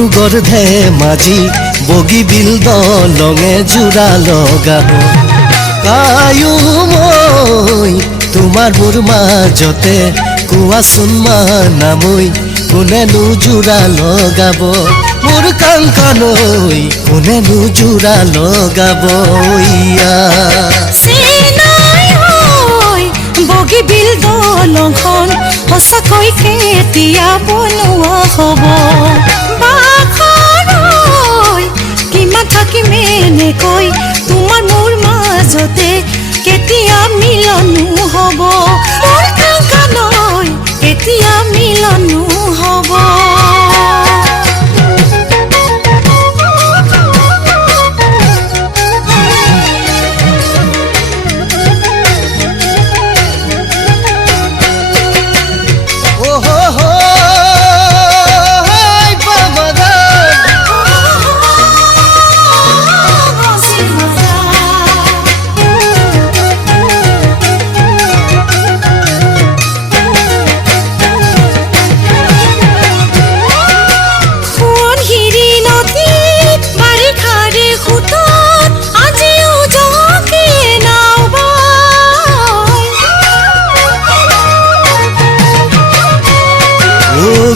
ৰোগৰ ধেমাজি বগীবিল দলঙে জোৰা লগাব কায়ো মই তোমাৰ মোৰ মাজতে কোৱাচোন মানামৈ কোনেনো জোৰা লগাব মোৰ কাংকানৈ কোনেনো জোৰা লগাব বগীবিল দলংখন সঁচাকৈ কেতিয়া বনোৱা হ'ব বাখৰৈ কিমান থাকিম এনেকৈ তোমাৰ মোৰ মাজতে কেতিয়া মিলনো হ'ব মোৰ কাংকানৈ কেতিয়া মিলনো হ'ব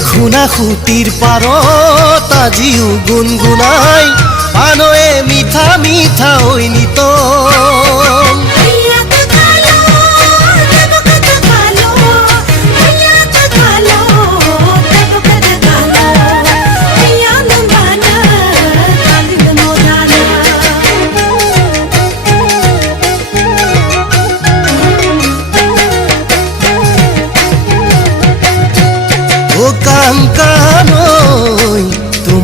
খুনাসুতিৰ পাৰত আজিও গুণগুণাই পানয়ে মিঠা মিঠা হৈ নিত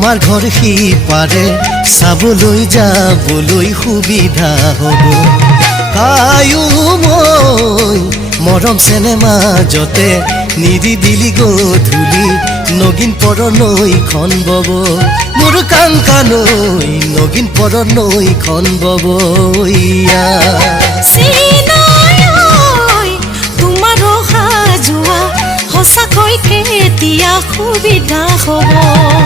তোমাৰ ঘৰ সিপাৰে চাবলৈ যাবলৈ সুবিধা হ'ব কায়ো মই মৰম চেনে মাজতে নিদি দিলি গধূলি নগিন পৰ নৈখন বব মোৰ কাংকানৈ নগিন পৰ নৈখন বব তোমাৰ সাজোৱা সঁচাকৈ কেতিয়া সুবিধা হ'ব